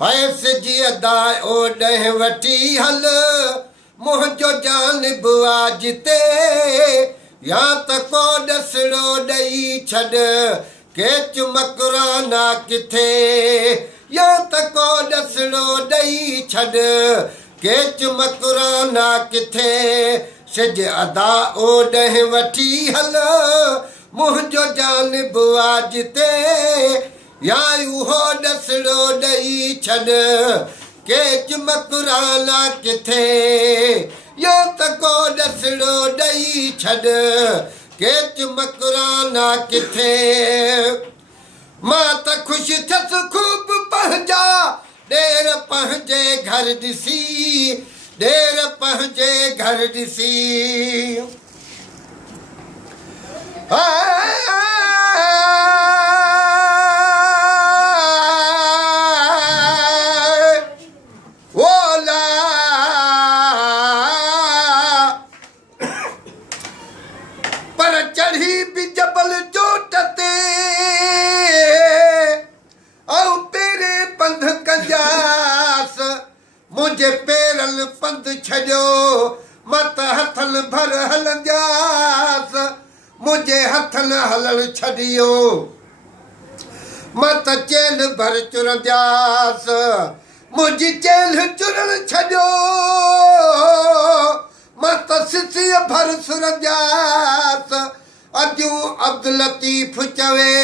हाय सिजी अदा ओॾह वठी हल मुंहिंजो जानिब आज ते या त को ॾसड़ो ॾेई छॾ के चुमकुराना किथे या त को ॾसड़ो ॾेई छॾ के चुमकुराना किथे सिज अदा ओॾह वठी हल मुंहिंजो जानिब आज ते या उहो ॾसड़ो ॾेई छॾ के चुमकुराना किथे या त को ॾसड़ो ॾेई छॾ के चुमकुराना किथे मां त ख़ुशि थियसि ख़ूब पंहिंजा ॾेर पंहिंजे घर ॾिसी ॾेर पंहिंजे घर ॾिसी पर चढ़ी बि जबल चोट ते ऐं पेरे पंध कंजासि मुंहिंजे पेरनि पंध छॾियो मां त हथनि भर हलंदासि मुंहिंजे हथनि हलण छॾियो मां त चेल भर चुरंदासि मुंहिंजी चेल चुरण छॾियो मां त सिसीअ भर सुरंदासि अॼु अब्दुल लतीफ़ चवे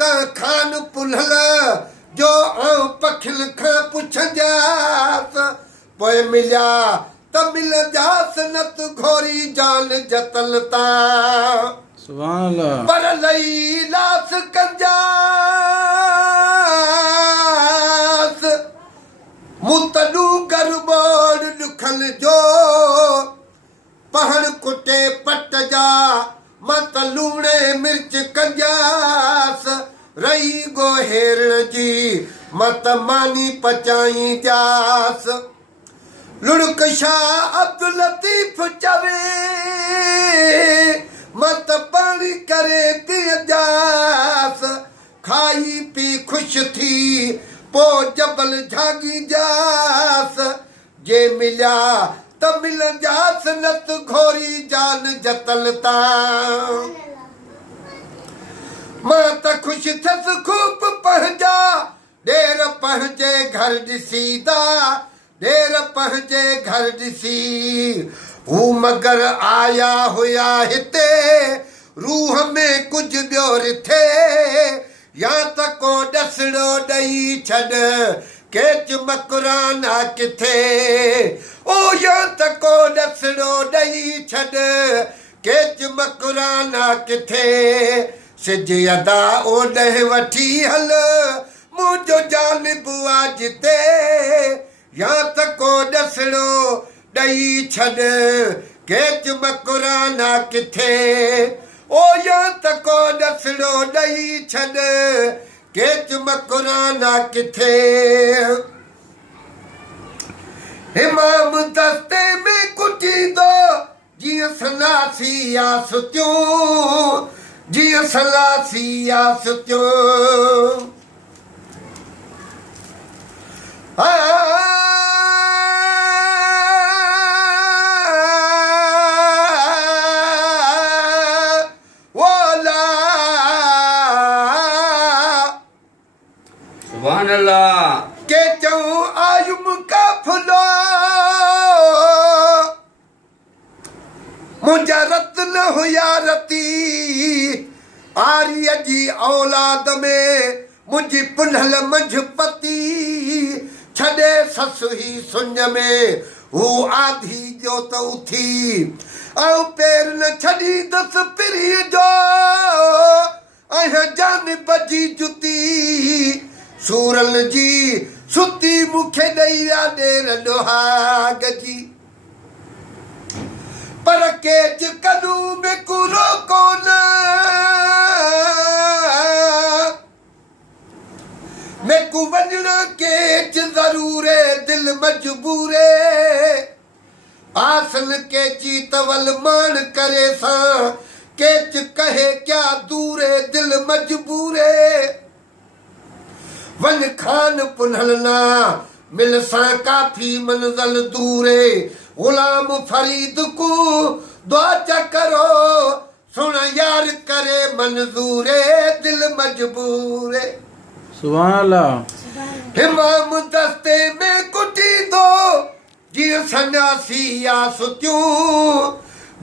त खान पुलहल जो आऊं पखियुनि खां पुछंदासि पोइ मिलिया त मिलंदासि न त घोरी जान जतन तां सुभान अल्लाह पर लई लास कंजासि मूं तॾू गरबोड़ ॾुखल जो पहाड़ कुटे पट जा मां त लूणे मिर्च कंजासि रही गो हेरण जी मां त मानी पचाईंदासि लुड़क शाह अब्दुल लतीफ़ चवे मां त पाणी करे पीअंदासि खाई पी ख़ुशि थी पोइ जबल झाॻींदासि जे मिलिया त मिलंदासि न त घोरी जान जतन तां मां त ख़ुशि थियसि ख़ूब पंहिंजा ॾेर पंहिंजे घर ॾिसींदा ॾेर पंहिंजे घर ॾिसी हू मगर आया हुया हिते रूह में कुझु ॿियो रिथे या त को ॾसड़ो ॾेई छॾ के चुमकुराना किथे ओ या त को ॾसड़ो ॾेई छॾ के चुमकुराना किथे सिज अदा ओॾह वठी हल मुंहिंजो जानिब आज ते या त को ॾसड़ो ॾेई छॾ के चुमकुराना किथे ओ या त को ॾसड़ो ॾेई छॾ के चुमकुराना किथे इमाम दस्ते में कुटींदो जीअं सनासी आसितियूं जीअं सनासी आसितियूं सुभान अल्लाह के चऊं आयुम का फुलो मुंहिंजा रत्न हुया रती आर्य जी औलाद में मुंहिंजी पुनल मंझ पती छॾे ससु ही सुञ में हू आधी जो त उथी ऐं पेर न छॾींदसि पिरीअ जो ऐं जानिब जी जुती सूरल जी सुती मूंखे ॾेई विया ॾेर ॾोहाग जी पर केच कनू में कूरो कोन मेकू वञण केच ज़रूर दिल मजबूर आसन के चीतवल मान करे सा केच कहे क्या दूरे दिल मजबूरे वन खान पुनहलना मिल सा काफी मंजल दूरे गुलाम फरीद को दुआ चा करो सुन यार करे मंजूरे दिल मजबूरे सुभान अल्लाह। इमाम दस्ते में कुटी दो जीअं सन्यासी या सुतियूं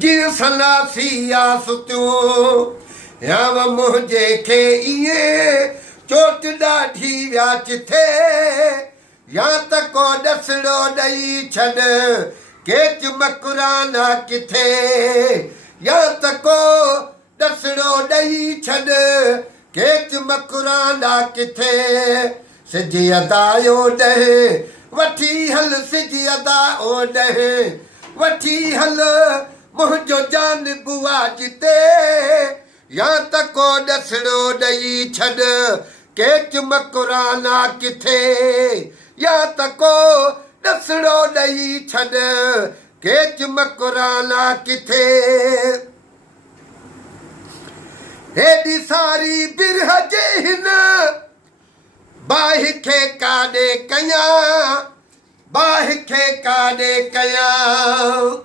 जीअं सन्यासी या सुतियूं याव मुंहिंजे खे ईअं चोट ॾाढी विया चिथे या त को ॾसड़ो ॾेई छॾ केच मकुराना किथे या त को ॾसड़ो ॾेई छॾ केच मकुराना किथे सिज अदा ओॾह वठी हल सिज अदा ओॾह वठी हल मुंहिंजो जान बुआ जिते या त को ॾसड़ो ॾेई छॾ केच मकुराना किथे या त को ॾसड़ो ॾेई छॾ केच मकुराना किथे हेॾी सारी बिरह जे हिन बाहि खे काॾे कयां बाहि खे काॾे कयां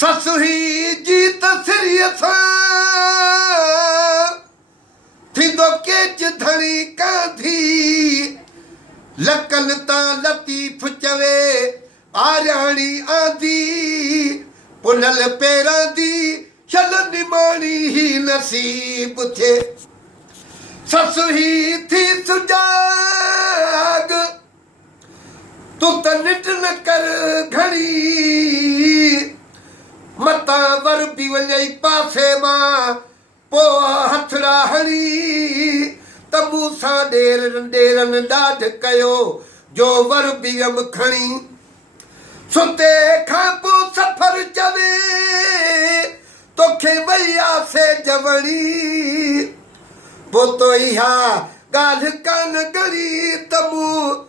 ससु ही जीत सिरीअ सां थींदो केच धणी कांधी लकन तां लतीफ़ चवे आरियाणी आंधी पुनल पेरां दी चल निमाणी ही नसीब थे ससु ही थी सुजाग तू त निट न कर घणी मतां वर बि वञई पासे मां पो हथड़ा हणी त मूंसां ॾेरनि ॾाढ कयो जो वर बि हुयमि खणी सुते खां पोइ सफ़र चवे तोखे वईयासे जवणी पोइ तो इहा ॻाल्हि कान ॻणी त मूं